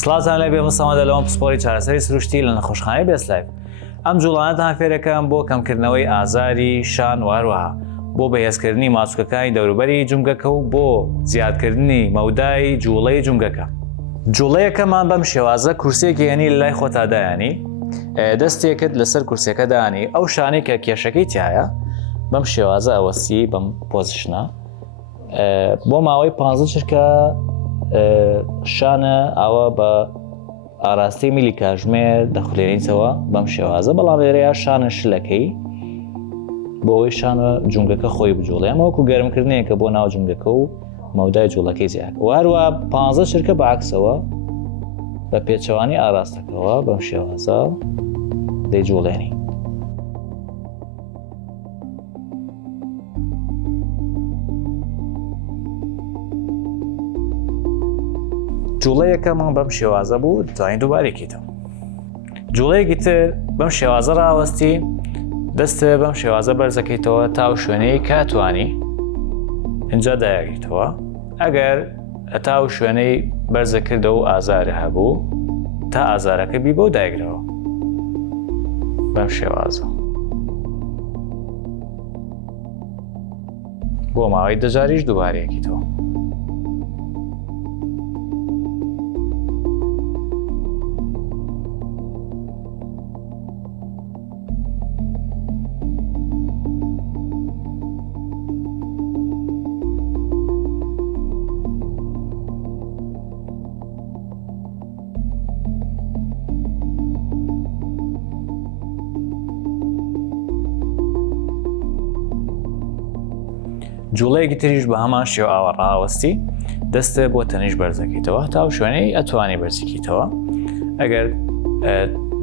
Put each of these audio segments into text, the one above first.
سڵاتان لەبێ مستەمەدە لەوەم پسپۆری چارەسەری سروشتی لە نەخۆشخانەی بێسلایف. ئەم جوڵانەتان فێرەکەم بۆ کەمکردنەوەی ئازاری شان واروەها، بۆ بەهێزکردنی ماچووکەکانی دەوروبەری جونگەکە و بۆ زیادکردنی مەودای جوڵەی جونگەکە. جوڵەیەکەمان بەم شێوازە کورسێکی هێنی لە لای خۆتا دایانی، دەستێکت لەسەر کورسەکە دانی، ئەو شانەی کە کێشەکەی تایە بەم شێوازە ئەوەسی بەم پۆزیشنە بۆ ماوەی 15 چرکە شانە ئەوە بە ئاراستی میلی کاتژمێر دەخولێنیتەوە بەم شێوازە. بەڵام لێرەیە شانە شلەکەی بۆ ئەوەی شانە جونگەکە خۆی بجوڵێ، ئەمەوەکو گەرمکردنەیەکە بۆ ناو جونگەکە و مەودای جوڵەکەی زیاد. هەروە 15 چرکە بەعکسەوە بە پێچەوانی ئاراستەکەەوە بەم شێوازە دەیجوڵێنی. جوڵەیەکەمان بەم شێوازە بوو، دەتوانین دووبارێکیتەوە. جوڵەیەکی تر بەم شێوازە ڕاوەستی، دەستە بەم شێوازە بەرزەکەیتەوە تا شوێنەی کاتوانی اینجا دایەگریتەوە. ئەگەر تا شوێنەی بەرزەکردە و ئازارە هەبوو تا ئازارەکە بی بۆ دایگرەوە بەم شێوازە بۆ ماوەی دەجاریش دووبارەیەکیتەوە. جوڵەیەکی تریش بە هەمان شێوە ئاوە ڕاوەستی، دەستە بۆ تەنیش بەرزەکەیتەوە تا شوێنەی ئەتوانی بەرزیکیتەوە. ئەگەر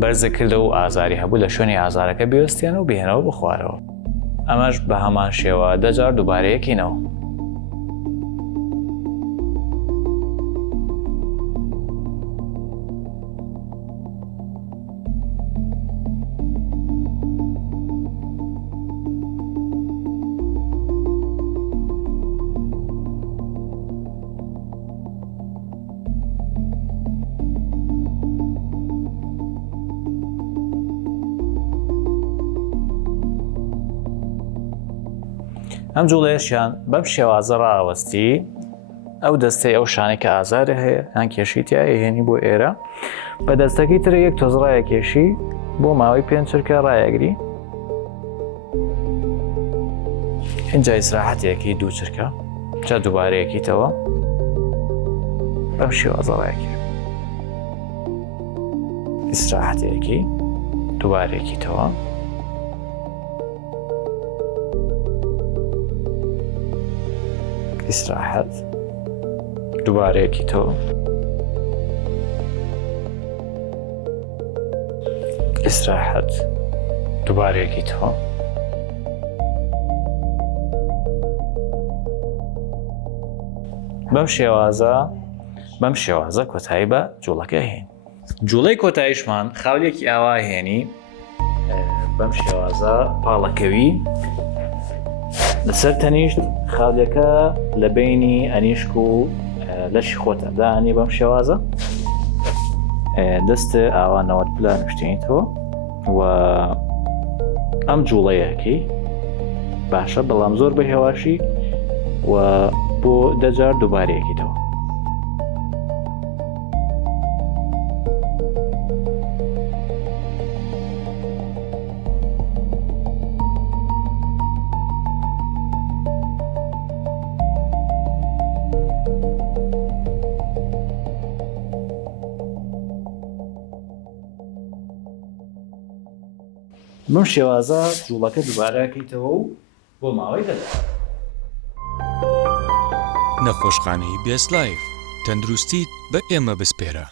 بەرزەکردە و ئازاری هەبوو لە شوێنی ئازارەکە بوێستیان و بهێنەوە بخوارەوە. ئەمەش بە هەمان شێوە دەجار دووبارەیەکینەوە. ئەم جوڵەیەشیان بەم شێوازە ڕاوەستی، ئەو دەستەی ئەو شانێک کە ئازارە هەیە یان کێشی تایە هێنی بۆ ئێرە، بە دەستەکەی ترە یەک تۆز ڕایە کێشی بۆ ماوەی 5 چرکە ڕایەگری. اینجا ئیسراحەتێکی 2 چرکە جا دووبارەیەکیتەوە بەم شێوازە ڕایەگری، ئیسراحەتێکی دووبارەیەکیتەوە. ئیسراحەت دووبارەیەکیتەوە، ئیسراحەت دووبارەیەکیتەوە. بەم شێوازە کۆتایی بە جوڵەکە هێن. جوڵەی کۆتاییشمان خاولێکی ئاوا هێنی بەم شێوازە پاڵەکەوی لەسەر تەنیشت خاولەکە لە بینی ئەنیشک و لەشی خۆتە دانی بەم شێوازە. دەستە ئاوانەوەت پلا نوشتێنیتەوە و ئەم جوڵەیەکی باشە بەڵام زۆر بە هێواشی و بۆ دەجار دووبارەیەکیتەوە. بەم شێوازە جوڵەکە دووبارەکەیتەوە و بۆ ماوەی دەجار. نەخۆشخانەی بێسلایف، تەندروستیت بە ئێمە بسپێرە.